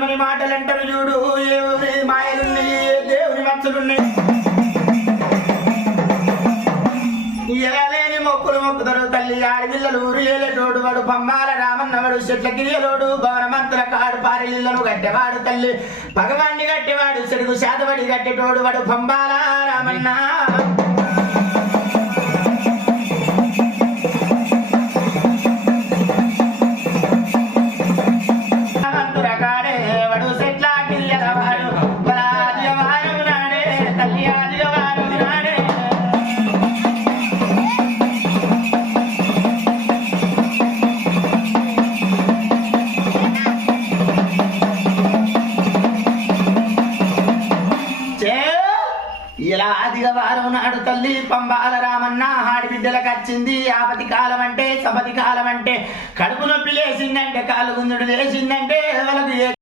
ఏమని మాటలంటారు చూడు, ఏ మాయలున్నాయి, దేవుని మచ్చలున్నాయి. ఏలేని మొక్కులు మొక్కుతారు తల్లి. ఆడపిల్లలు ఊరు ఏలేటోడు వాడు పంబాల రామన్నవాడు, చెట్ల గిరియలోడు భవనమంతుల కాడు పారెలిల్లను కట్టేవాడు తల్లి. భగవాన్ని కట్టేవాడు చెడుగు శాతబడి కట్టేటోడు వాడు పంబాల రామన్న. ఇలా ఆదిగా వారం నాడు తల్లి పంబాల రామన్న ఆడిబిడ్డలకు వచ్చింది. ఆపతి కాలం అంటే సపతి కాలం అంటే, కడుపు నొప్పి లేచిందంటే, కాలు గుంజుడు లేచిందంటే వాళ్ళకి